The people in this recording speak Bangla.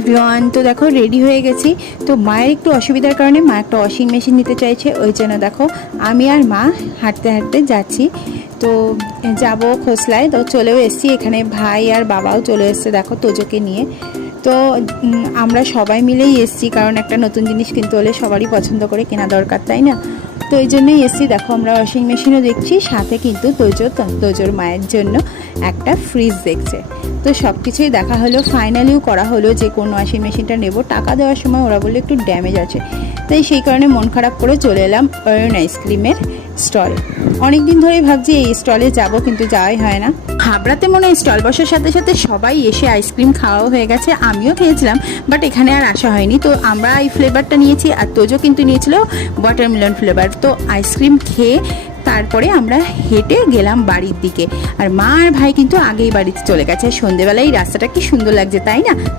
এভরিওয়ান, তো দেখো রেডি হয়ে গেছি। তো মায়ের একটু অসুবিধার কারণে মা একটা ওয়াশিং মেশিন নিতে চাইছে, ওই জন্য দেখো আমি আর মা হাঁটতে হাঁটতে যাচ্ছি। তো যাব খোসলায়, তো চলেও এসেছি। এখানে ভাই আর বাবাও চলে এসছে দেখো তোজোকে নিয়ে। তো আমরা সবাই মিলেই এসেছি, কারণ একটা নতুন জিনিস কিনতে হলে সবারই পছন্দ করে কেনা দরকার, তাই না? তো এই জন্যই এসেছি। দেখো আমরা ওয়াশিং মেশিনও দেখছি, সাথে কিন্তু তোজোর মায়ের জন্য একটা ফ্রিজ দেখছে। তো সব কিছুই দেখা হলো, ফাইনালিও করা হলো যে কোন ওয়াশিং মেশিনটা নেব। টাকা দেওয়ার সময় ওরা বললো একটু ড্যামেজ আছে, তাই সেই কারণে মন খারাপ করে চলে এলাম অয়ন আইসক্রিমের স্টলে। অনেক দিন ধরেই ভাবছি এই স্টলে যাব, কিন্তু যাওয়াই হয় না। হাবড়াতে মনে হয় স্টল বসার সাথে সাথে সবাই এসে আইসক্রিম খাওয়াও হয়ে গেছে, আমিও খেয়েছিলাম, বাট এখানে আর আসা হয়নি। তো আমরা এই ফ্লেভারটা নিয়েছি, আর তোজো কিন্তু নিয়েছিল ওয়াটারমেলন ফ্লেভার। তো আইসক্রিম খেয়ে তারপরে আমরা হেঁটে গেলাম বাড়ির দিকে, আর মা আর ভাই কিন্তু আগেই বাড়িতে চলে গেছে। সন্ধেবেলায় এই রাস্তাটা কি সুন্দর লাগছে, তাই না? তো